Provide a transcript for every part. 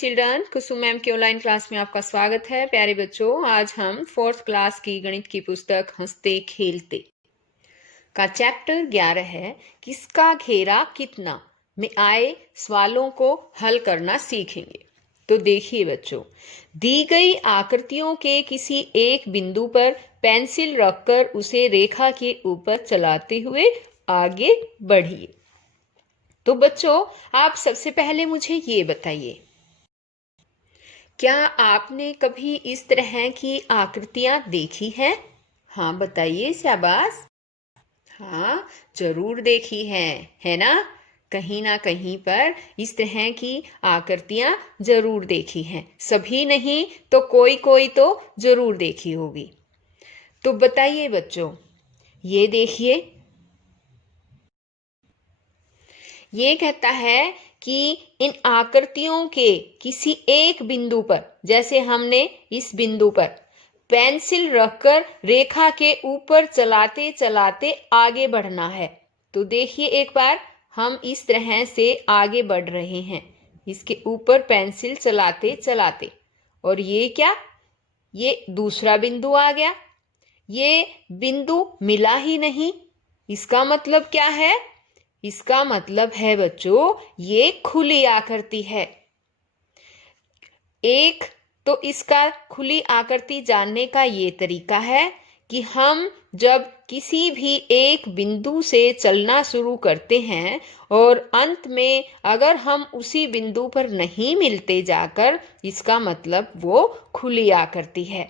Children, कुसुम ma'am की online class में आपका स्वागत है। प्यारे बच्चों, आज हम 4th क्लास की गणित की पुस्तक हंसते खेलते का चैप्टर 11 है किसका घेरा कितना में आए सवालों को हल करना सीखेंगे। तो देखिए बच्चों, दी गई आकृतियों के किसी एक बिंदु पर पेंसिल रखकर उसे रेखा के ऊपर चलाते हुए आगे बढ़िए। तो बच्चों, आप सबसे पहले मुझे ये बताइए, क्या आपने कभी इस तरह की आकृतियां देखी हैं? हाँ बताइए, शाबाश। हाँ, जरूर देखी है ना? कहीं ना कहीं पर इस तरह की आकृतियां जरूर देखी हैं। सभी नहीं तो कोई कोई तो जरूर देखी होगी। तो बताइए बच्चों, ये देखिए, ये कहता है कि इन आकृतियों के किसी एक बिंदु पर, जैसे हमने इस बिंदु पर पेंसिल रखकर रेखा के ऊपर चलाते चलाते आगे बढ़ना है। तो देखिए एक बार, हम इस तरह से आगे बढ़ रहे हैं इसके ऊपर पेंसिल चलाते चलाते, और ये क्या, ये दूसरा बिंदु आ गया। ये बिंदु मिला ही नहीं। इसका मतलब क्या है? इसका मतलब है बच्चों, ये खुली आकृति है। एक तो इसका खुली आकृति जानने का ये तरीका है कि हम जब किसी भी एक बिंदु से चलना शुरू करते हैं और अंत में अगर हम उसी बिंदु पर नहीं मिलते जाकर, इसका मतलब वो खुली आकृति है।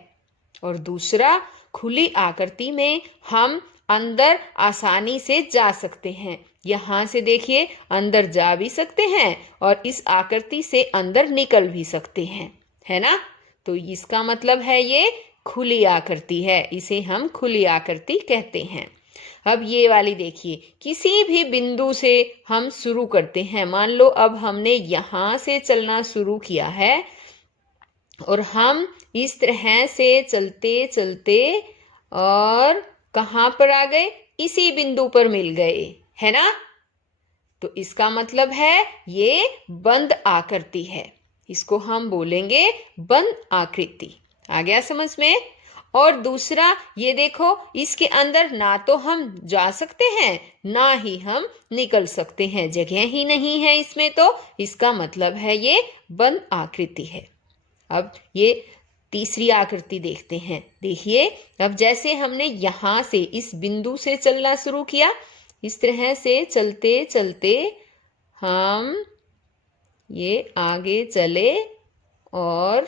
और दूसरा, खुली आकृति में हम अंदर आसानी से जा सकते हैं। यहाँ से देखिए, अंदर जा भी सकते हैं और इस आकृति से अंदर निकल भी सकते हैं, है ना? तो इसका मतलब है ये खुली आकृति है, इसे हम खुली आकृति कहते हैं। अब ये वाली देखिए, किसी भी बिंदु से हम शुरू करते हैं। मान लो अब हमने यहाँ से चलना शुरू किया है और हम इस तरह से चलते चलते और कहाँ पर आ गए? इसी बिंदु पर मिल गए, है ना? तो इसका मतलब है ये बंद आकृति है। इसको हम बोलेंगे बंद आकृति। आ गया समझ में? और दूसरा, ये देखो, इसके अंदर ना तो हम जा सकते हैं ना ही हम निकल सकते हैं, जगह ही नहीं है इसमें। तो इसका मतलब है ये बंद आकृति है। अब ये तीसरी आकृति देखते हैं। देखिए, अब जैसे हमने यहाँ से इस बिंदु से चलना शुरू किया, इस तरह से चलते चलते हम ये आगे चले और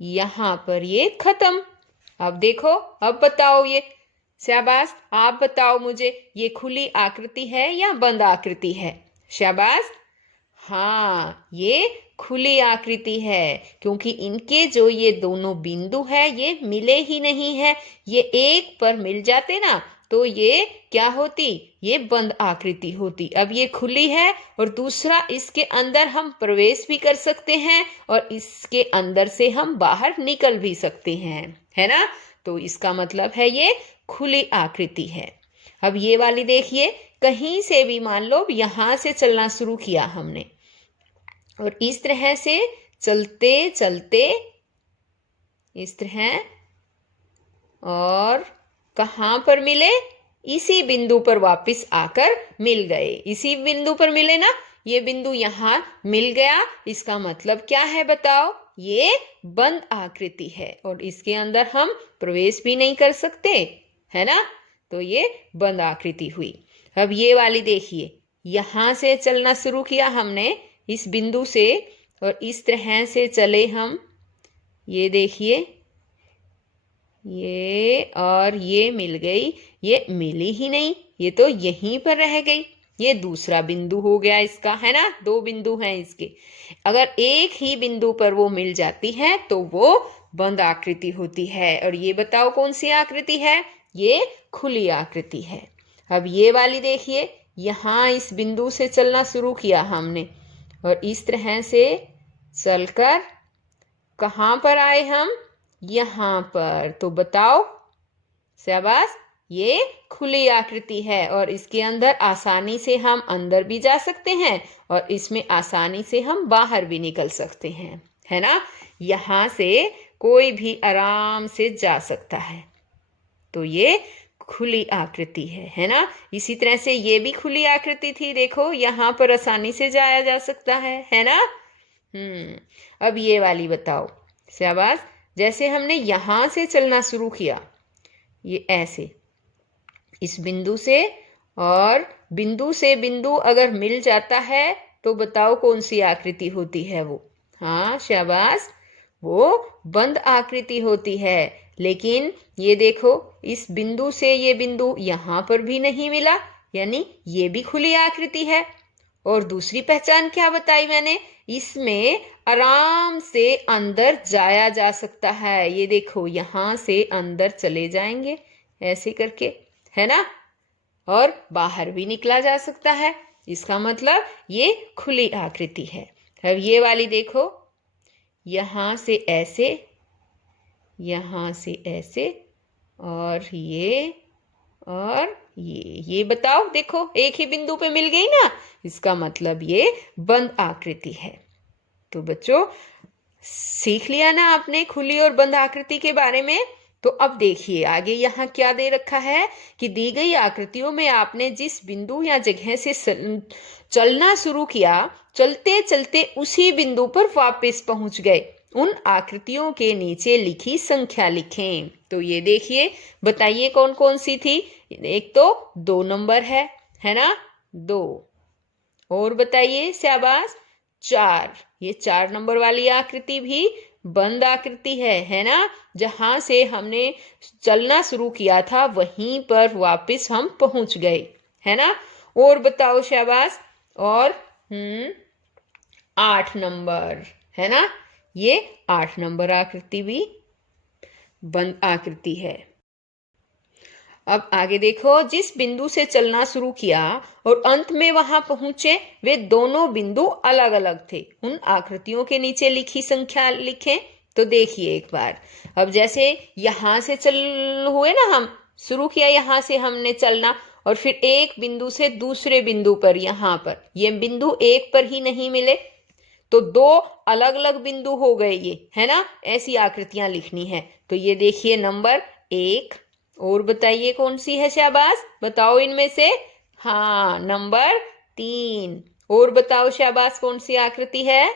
यहाँ पर ये खत्म। अब देखो, अब बताओ, ये शाबाश, आप बताओ मुझे, ये खुली आकृति है या बंद आकृति है? शाबाश। हाँ, ये खुली आकृति है, क्योंकि इनके जो ये दोनों बिंदु है ये मिले ही नहीं है। ये एक पर मिल जाते ना तो ये क्या होती? ये बंद आकृति होती। अब ये खुली है और दूसरा, इसके अंदर हम प्रवेश भी कर सकते हैं और इसके अंदर से हम बाहर निकल भी सकते हैं, है ना? तो इसका मतलब है ये खुली आकृति है। अब ये वाली देखिए, कहीं से भी मान लो यहाँ से चलना शुरू किया हमने और इस तरह से चलते चलते इस तरह, और कहाँ पर मिले? इसी बिंदु पर वापस आकर मिल गए। इसी बिंदु पर मिले ना, ये बिंदु यहाँ मिल गया। इसका मतलब क्या है बताओ? ये बंद आकृति है और इसके अंदर हम प्रवेश भी नहीं कर सकते, है ना? तो ये बंद आकृति हुई। अब ये वाली देखिए, यहाँ से चलना शुरू किया हमने इस बिंदु से और इस तरह से चले हम, ये देखिए, ये और ये मिल गई। ये मिली ही नहीं, ये तो यहीं पर रह गई। ये दूसरा बिंदु हो गया इसका, है ना? दो बिंदु हैं इसके। अगर एक ही बिंदु पर वो मिल जाती है तो वो बंद आकृति होती है। और ये बताओ कौन सी आकृति है? ये खुली आकृति है। अब ये वाली देखिए, यहाँ इस बिंदु से चलना शुरू किया हमने और इस तरह से चलकर कहाँ पर आए हम? यहाँ पर। तो बताओ, शाबाश, ये खुली आकृति है और इसके अंदर आसानी से हम अंदर भी जा सकते हैं और इसमें आसानी से हम बाहर भी निकल सकते हैं, है ना। यहाँ से कोई भी आराम से जा सकता है, तो ये खुली आकृति है ना। इसी तरह से ये भी खुली आकृति थी, देखो यहाँ पर आसानी से जाया जा सकता है ना। अब ये वाली बताओ, शाबाश। जैसे हमने यहाँ से चलना शुरू किया, ये ऐसे इस बिंदु से, और बिंदु से बिंदु अगर मिल जाता है तो बताओ कौन सी आकृति होती है वो। हाँ शाबाश, वो बंद आकृति होती है। लेकिन ये देखो, इस बिंदु से ये बिंदु यहाँ पर भी नहीं मिला, यानी ये भी खुली आकृति है। और दूसरी पहचान क्या बताई मैंने, इसमें आराम से अंदर जाया जा सकता है। ये देखो, यहाँ से अंदर चले जाएंगे ऐसे करके, है ना, और बाहर भी निकला जा सकता है। इसका मतलब ये खुली आकृति है। अब ये वाली देखो, यहाँ से ऐसे, यहाँ से ऐसे, और ये बताओ, देखो एक ही बिंदु पे मिल गई ना, इसका मतलब ये बंद आकृति है। तो बच्चों, सीख लिया ना आपने खुली और बंद आकृति के बारे में। तो अब देखिए आगे यहाँ क्या दे रखा है कि दी गई आकृतियों में आपने जिस बिंदु या जगह से चलना शुरू किया, चलते चलते उसी बिंदु पर वापस पहुंच गए, उन आकृतियों के नीचे लिखी संख्या लिखें। तो ये देखिए, बताइए कौन कौन सी थी। एक तो 2 नंबर है ना, 2। और बताइए शाबाश, 4। ये 4 नंबर वाली आकृति भी बंद आकृति है ना। जहां से हमने चलना शुरू किया था वहीं पर वापस हम पहुंच गए, है ना। और बताओ शाबाश, और 8 नंबर, है ना। ये 8 नंबर आकृति भी बंद आकृति है। अब आगे देखो, जिस बिंदु से चलना शुरू किया और अंत में वहां पहुंचे, वे दोनों बिंदु अलग अलग थे, उन आकृतियों के नीचे लिखी संख्या लिखें। तो देखिए एक बार, अब जैसे यहां से चल हुए ना, हम शुरू किया यहाँ से हमने चलना, और फिर एक बिंदु से दूसरे बिंदु पर, यहाँ पर ये बिंदु एक पर ही नहीं मिले, तो 2 अलग अलग बिंदु हो गए ये, है ना। ऐसी आकृतियां लिखनी है। तो ये देखिए नंबर 1, और बताइए कौन सी है शाबाश, बताओ इनमें से। हाँ, नंबर 3। और बताओ शाबाश, कौन सी आकृति है,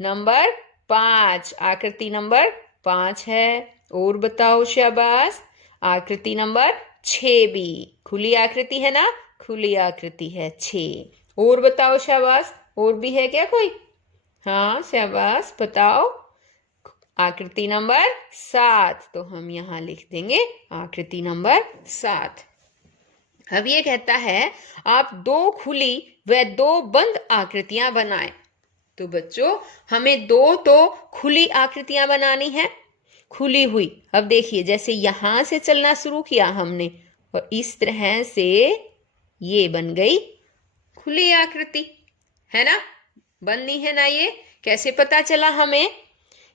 नंबर 5। आकृति नंबर 5 है। और बताओ शाबाश, आकृति नंबर 6 भी खुली आकृति है ना, खुली आकृति है 6। और बताओ शाबाश, और भी है क्या कोई। हाँ शाबाश, बताओ, आकृति नंबर 7। तो हम यहाँ लिख देंगे आकृति नंबर 7। अब ये कहता है आप 2 खुली व 2 बंद आकृतियां बनाएं। तो बच्चों, हमें 2 तो खुली आकृतियां बनानी है, खुली हुई। अब देखिए, जैसे यहां से चलना शुरू किया हमने, और इस तरह से ये बन गई खुली आकृति, है ना। बननी है ना। ये कैसे पता चला हमें,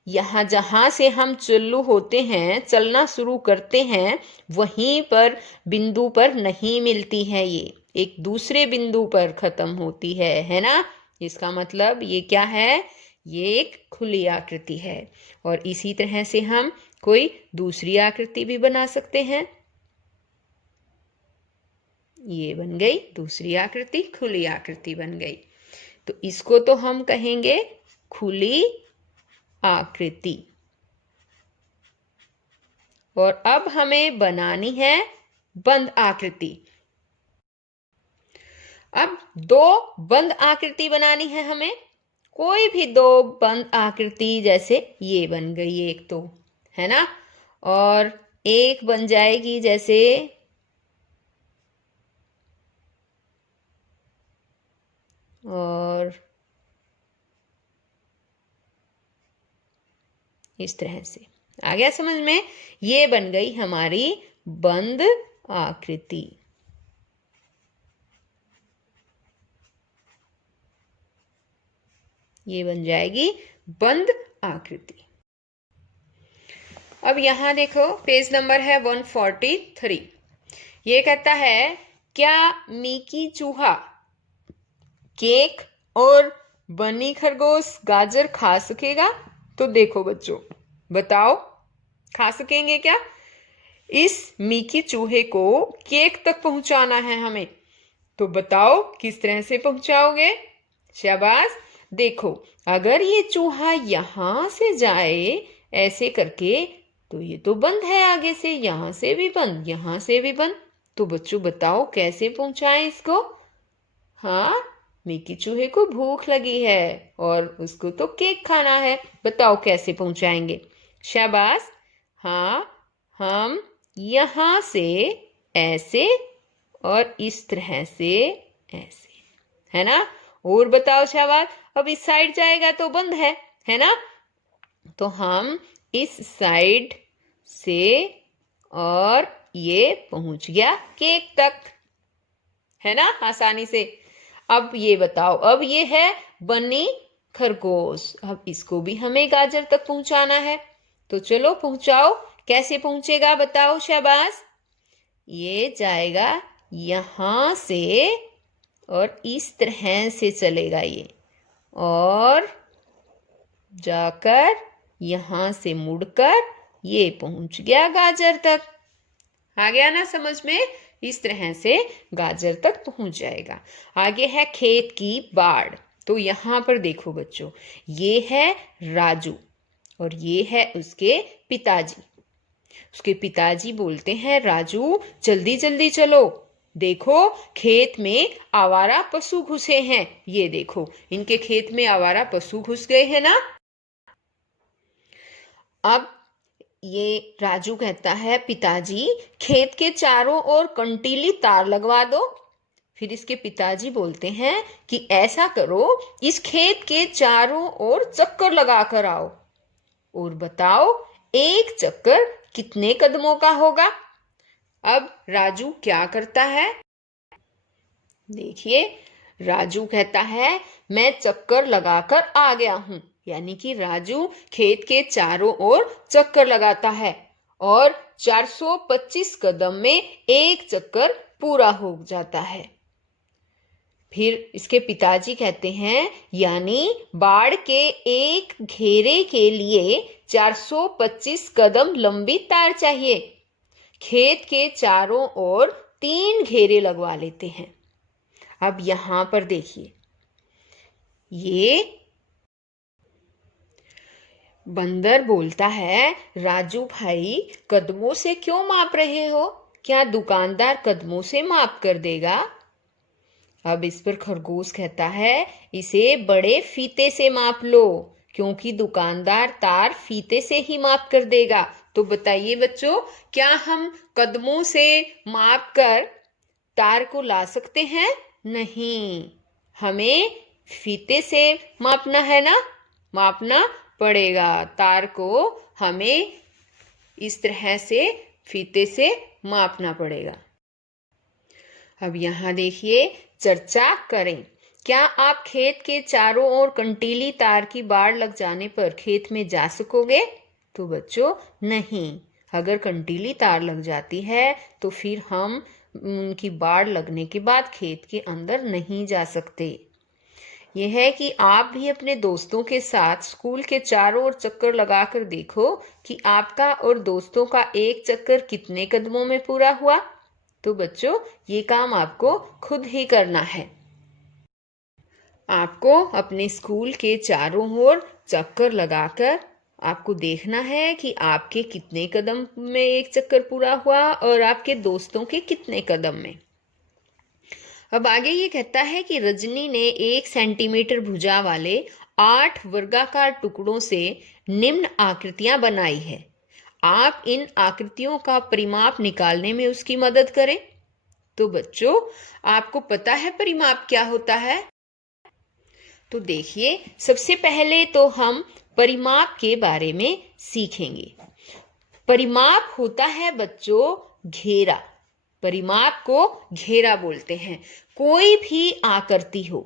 यहाँ जहां से हम चालू होते हैं, चलना शुरू करते हैं, वहीं पर बिंदु पर नहीं मिलती है, ये एक दूसरे बिंदु पर खत्म होती है ना। इसका मतलब ये क्या है, ये एक खुली आकृति है। और इसी तरह से हम कोई दूसरी आकृति भी बना सकते हैं। ये बन गई दूसरी आकृति, खुली आकृति बन गई। तो इसको तो हम कहेंगे खुली आकृति। और अब हमें बनानी है बंद आकृति। अब 2 बंद आकृति बनानी है हमें, कोई भी 2 बंद आकृति, जैसे ये बन गई एक, तो है ना, और एक बन जाएगी जैसे और इस तरह से। आ गया समझ में, ये बन गई हमारी बंद आकृति। ये बन जाएगी बंद आकृति। अब यहां देखो, पेज नंबर है 143। ये कहता है, क्या मिकी चूहा केक और बनी खरगोश गाजर खा सकेगा? तो देखो बच्चों, बताओ खा सकेंगे क्या? इस मिकी चूहे को केक तक पहुंचाना है हमें, तो बताओ किस तरह से पहुंचाओगे? शाबाश। देखो, अगर ये चूहा यहां से जाए ऐसे करके, तो ये तो बंद है, आगे से यहां से भी बंद, यहां से भी बंद। तो बच्चों बताओ कैसे पहुंचाएं इसको? हाँ, मिकी चूहे को भूख लगी है और उसको तो केक खाना है, बताओ कैसे पहुंचाएंगे? शाबाश। हाँ, हम यहां से ऐसे और इस तरह से ऐसे, है ना? और बताओ शाबाश। अब इस साइड जाएगा तो बंद है ना? तो हम इस साइड से, और ये पहुंच गया केक तक, है ना, आसानी से। अब ये बताओ, अब ये है बनी खरगोश, अब इसको भी हमें गाजर तक पहुंचाना है, तो चलो पहुंचाओ। कैसे पहुंचेगा बताओ? शाबाश। ये जाएगा यहां से और इस तरह से चलेगा ये, और जाकर यहां से मुड़कर ये पहुंच गया गाजर तक। आ गया ना समझ में? इस तरह से गाजर तक पहुंच जाएगा। आगे है खेत की बाड़। तो यहां पर देखो बच्चों, ये है राजू और ये है उसके पिताजी। उसके पिताजी बोलते हैं, राजू जल्दी जल्दी चलो, देखो खेत में आवारा पशु घुसे हैं। ये देखो, इनके खेत में आवारा पशु घुस गए हैं ना। अब ये राजू कहता है, पिताजी खेत के चारों ओर कंटीली तार लगवा दो। फिर इसके पिताजी बोलते हैं कि ऐसा करो, इस खेत के चारों ओर चक्कर लगा कर आओ, और बताओ एक चक्कर कितने कदमों का होगा? अब राजू क्या करता है? देखिए, राजू कहता है, मैं चक्कर लगाकर आ गया हूं। यानी कि राजू खेत के चारों ओर चक्कर लगाता है और 425 कदम में एक चक्कर पूरा हो जाता है। फिर इसके पिताजी कहते हैं, यानी बाड़ के एक घेरे के लिए 425 कदम लंबी तार चाहिए। खेत के चारों ओर 3 घेरे लगवा लेते हैं। अब यहां पर देखिए, ये बंदर बोलता है, राजू भाई कदमों से क्यों माप रहे हो? क्या दुकानदार कदमों से माप कर देगा? अब इस पर खरगोश कहता है, इसे बड़े फीते से माप लो, क्योंकि दुकानदार तार फीते से ही माप कर देगा। तो बताइए बच्चों, क्या हम कदमों से माप कर तार को ला सकते हैं? नहीं, हमें फीते से मापना है ना, मापना पड़ेगा। तार को हमें इस तरह से फीते से मापना पड़ेगा। अब यहाँ देखिए, चर्चा करें। क्या आप खेत के चारों ओर कंटीली तार की बाड़ लग जाने पर खेत में जा सकोगे? तो बच्चों नहीं, अगर कंटीली तार लग जाती है तो फिर हम उनकी बाड़ लगने के बाद खेत के अंदर नहीं जा सकते। यह है कि आप भी अपने दोस्तों के साथ स्कूल के चारों ओर चक्कर लगाकर देखो कि आपका और दोस्तों का एक चक्कर कितने कदमों में पूरा हुआ। तो बच्चों, ये काम आपको खुद ही करना है। आपको अपने स्कूल के चारों ओर चक्कर लगाकर आपको देखना है कि आपके कितने कदम में एक चक्कर पूरा हुआ और आपके दोस्तों के कितने कदम में। अब आगे ये कहता है कि रजनी ने 1 सेंटीमीटर भुजा वाले 8 वर्गाकार टुकड़ों से निम्न आकृतियां बनाई है। आप इन आकृतियों का परिमाप निकालने में उसकी मदद करें। तो बच्चों, आपको पता है परिमाप क्या होता है? तो देखिए, सबसे पहले तो हम परिमाप के बारे में सीखेंगे। परिमाप होता है बच्चों घेरा। परिमाप को घेरा बोलते हैं। कोई भी आकृति हो,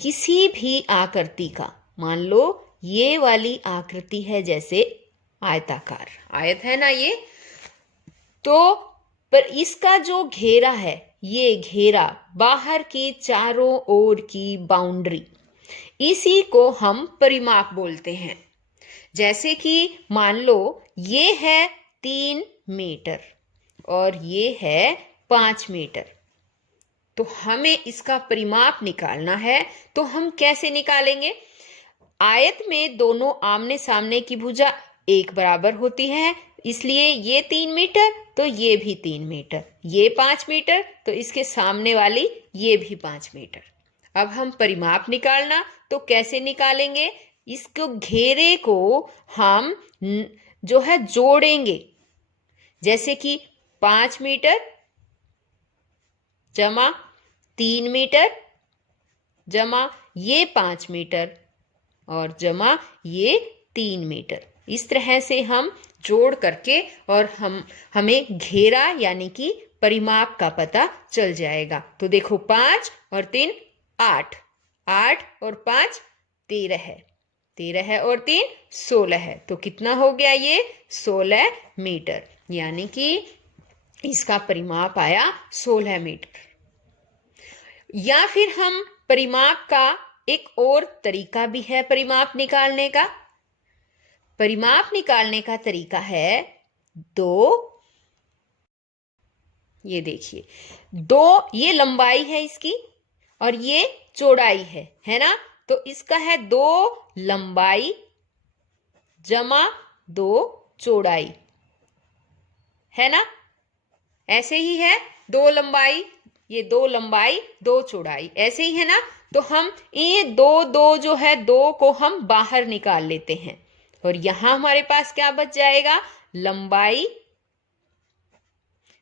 किसी भी आकृति का, मान लो ये वाली आकृति है जैसे आयताकार, आयत है ना ये, तो पर इसका जो घेरा है, ये घेरा बाहर की चारों ओर की बाउंड्री, इसी को हम परिमाप बोलते हैं। जैसे कि मान लो ये है 3 मीटर और ये है 5 मीटर, तो हमें इसका परिमाप निकालना है। तो हम कैसे निकालेंगे? आयत में दोनों आमने सामने की भुजा एक बराबर होती है, इसलिए ये 3 मीटर तो ये भी 3 मीटर, ये 5 मीटर तो इसके सामने वाली ये भी 5 मीटर। अब हम परिमाप निकालना तो कैसे निकालेंगे? इसको घेरे को हम जो है जोड़ेंगे, जैसे कि 5 मीटर जमा 3 मीटर जमा ये 5 मीटर और जमा ये 3 मीटर। इस तरह से हम जोड़ करके और हमें घेरा यानी कि परिमाप का पता चल जाएगा। तो देखो 5 और 3 8, 8 और 5 13 है, 13 है और 3 16 है। तो कितना हो गया? ये 16 मीटर, यानी कि इसका परिमाप आया 16 मीटर। या फिर हम परिमाप का एक और तरीका भी है परिमाप निकालने का। परिमाप निकालने का तरीका है 2, ये देखिए 2 ये लंबाई है इसकी और ये चौड़ाई है ना। तो इसका है 2 लंबाई जमा 2 चौड़ाई, है ना। ऐसे ही है 2 लंबाई, ये 2 लंबाई 2 चौड़ाई, ऐसे ही है ना। तो हम ये 2 जो है 2 को हम बाहर निकाल लेते हैं और यहां हमारे पास क्या बच जाएगा? लंबाई,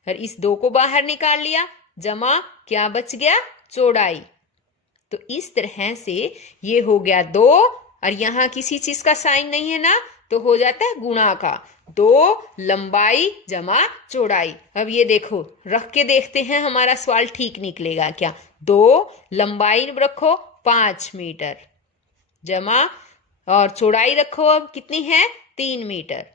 और इस 2 को बाहर निकाल लिया, जमा क्या बच गया? चौड़ाई। तो इस तरह से ये हो गया 2 और यहां किसी चीज का साइन नहीं है ना, तो हो जाता है गुणा का 2 लंबाई जमा चौड़ाई। अब ये देखो रख के देखते हैं हमारा सवाल ठीक निकलेगा क्या। 2 लंबाई रखो 5 मीटर जमा और चौड़ाई रखो अब कितनी है? 3 मीटर,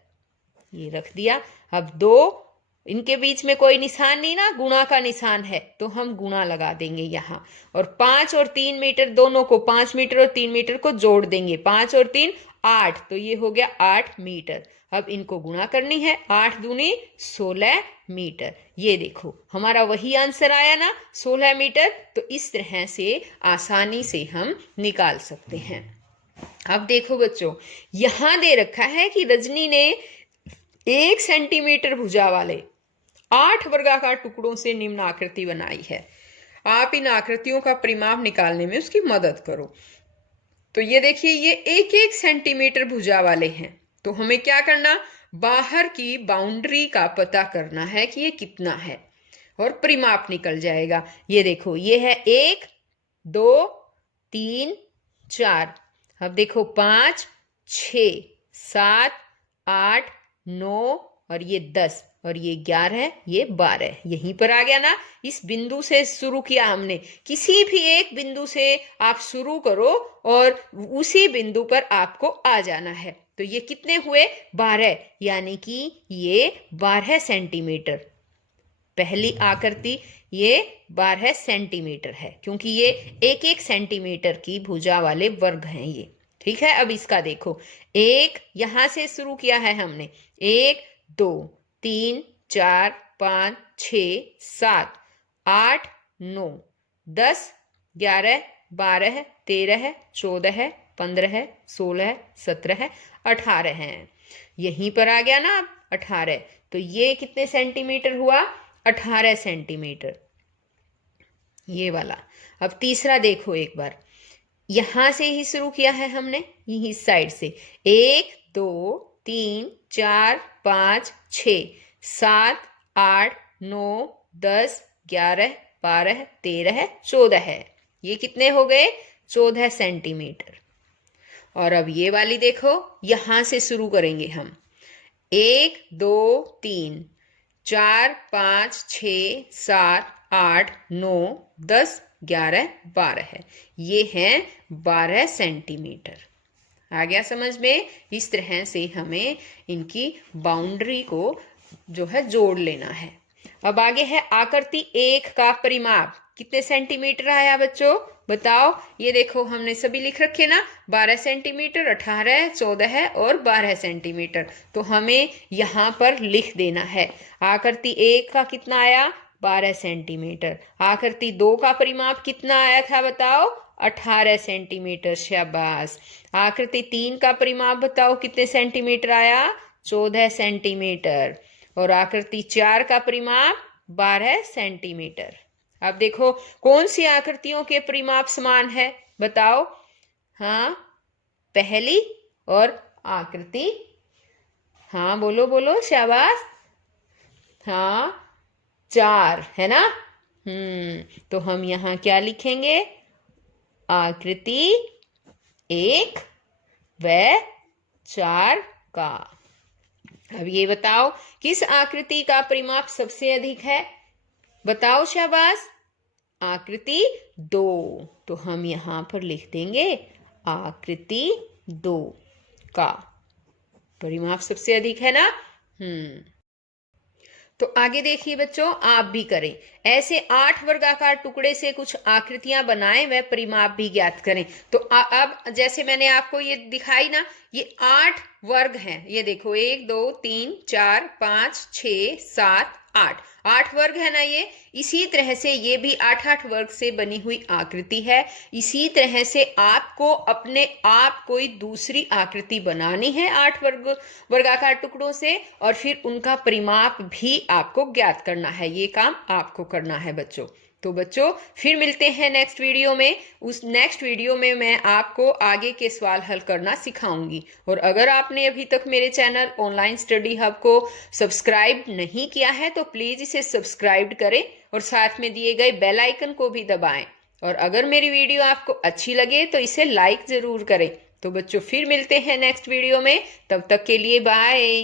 ये रख दिया। अब 2 इनके बीच में कोई निशान नहीं ना, गुणा का निशान है, तो हम गुणा लगा देंगे यहाँ। और 5 और 3 मीटर दोनों को, 5 मीटर और 3 मीटर को जोड़ देंगे, 5 और 3 8, तो ये हो गया 8 मीटर। अब इनको गुणा करनी है, 8 दूनी 16 मीटर। ये देखो हमारा वही आंसर आया ना, 16 मीटर। तो इस तरह से आसानी से हम निकाल सकते हैं। अब देखो बच्चों, यहां दे रखा है कि रजनी ने 1 सेंटीमीटर भुजा वाले 8 वर्गाकार टुकड़ों से निम्न आकृति बनाई है। आप इन आकृतियों का परिमाप निकालने में उसकी मदद करो। तो ये देखिए ये 1-1 सेंटीमीटर भुजा वाले हैं। तो हमें क्या करना? बाहर की बाउंड्री का पता करना है कि ये कितना है और परिमाप निकल जाएगा। ये देखो ये है 1 2 3 4, अब देखो 5 6 7 8 9 और ये 10 और ये 11 ये 12, यहीं पर आ गया ना। इस बिंदु से शुरू किया हमने, किसी भी एक बिंदु से आप शुरू करो और उसी बिंदु पर आपको आ जाना है। तो ये कितने हुए? 12, यानी कि ये 12 सेंटीमीटर। पहली आकृति ये 12 सेंटीमीटर है, क्योंकि ये 1-1 सेंटीमीटर की भुजा वाले वर्ग हैं ये। ठीक है, अब इसका देखो, 1 यहां से शुरू किया है हमने, 1 2 3 4 5 6 7 8 9 10 11 12 13 14 15 16 17 18 हैं। यहीं पर आ गया ना अब 18। तो ये कितने सेंटीमीटर हुआ? 18 सेंटीमीटर, ये वाला। अब तीसरा देखो एक बार, यहां से ही शुरू किया है हमने, यही साइड से, 1 2 3 4 5 6 7 8 9 10 11 12 13 14 है। ये कितने हो गए? 14 सेंटीमीटर। और अब ये वाली देखो, यहां से शुरू करेंगे हम, 1 2 3 4 5 6 7 8 9 10 11 12 है। ये हैं 12 सेंटीमीटर। आ गया समझ में? इस तरह से हमें इनकी बाउंड्री को जो है जोड़ लेना है। अब आगे है आकृति 1 का परिमाप। कितने सेंटीमीटर आया बच्चों, बताओ। ये देखो हमने सभी लिख रखे ना, 12 सेंटीमीटर, 18, 14 और 12 सेंटीमीटर। तो हमें यहाँ पर लिख देना है। आकृति 1 का कितना आया, 12 सेंटीमीटर। आकृति 2 का परिमाप कितना आया था बताओ, 18 सेंटीमीटर, शाबाश। आकृति 3 का परिमाप बताओ कितने सेंटीमीटर आया, 14 सेंटीमीटर। और आकृति 4 का परिमाप 12 सेंटीमीटर। अब देखो कौन सी आकृतियों के परिमाप समान है, बताओ। हाँ, पहली और आकृति, हाँ बोलो बोलो, शाबाश। हाँ, 4 है ना। तो हम यहाँ क्या लिखेंगे, आकृति 1 व 4 का। अब ये बताओ किस आकृति का परिमाप सबसे अधिक है, बताओ शाबाश। आकृति 2। तो हम यहाँ पर लिख देंगे आकृति 2 का परिमाप सबसे अधिक है ना। तो आगे देखिए बच्चों, आप भी करें। ऐसे 8 वर्गाकार टुकड़े से कुछ आकृतियां बनाएं व परिमाप भी ज्ञात करें। तो अब जैसे मैंने आपको ये दिखाई ना, ये 8 वर्ग हैं। ये देखो 1 2 3 4 5 6 7 8 वर्ग है ना ये। इसी तरह से ये भी 8 वर्ग से बनी हुई आकृति है। इसी तरह से आपको अपने आप कोई दूसरी आकृति बनानी है 8 वर्गाकार टुकड़ों से, और फिर उनका परिमाप भी आपको ज्ञात करना है। ये काम आपको करना है बच्चों। तो बच्चों फिर मिलते हैं नेक्स्ट वीडियो में। उस नेक्स्ट वीडियो में मैं आपको आगे के सवाल हल करना सिखाऊंगी। और अगर आपने अभी तक मेरे चैनल ऑनलाइन स्टडी हब को सब्सक्राइब नहीं किया है तो प्लीज इसे सब्सक्राइब करें और साथ में दिए गए बेल आइकन को भी दबाएं। और अगर मेरी वीडियो आपको अच्छी लगे तो इसे लाइक जरूर करें। तो बच्चों फिर मिलते हैं नेक्स्ट वीडियो में, तब तक के लिए बाय।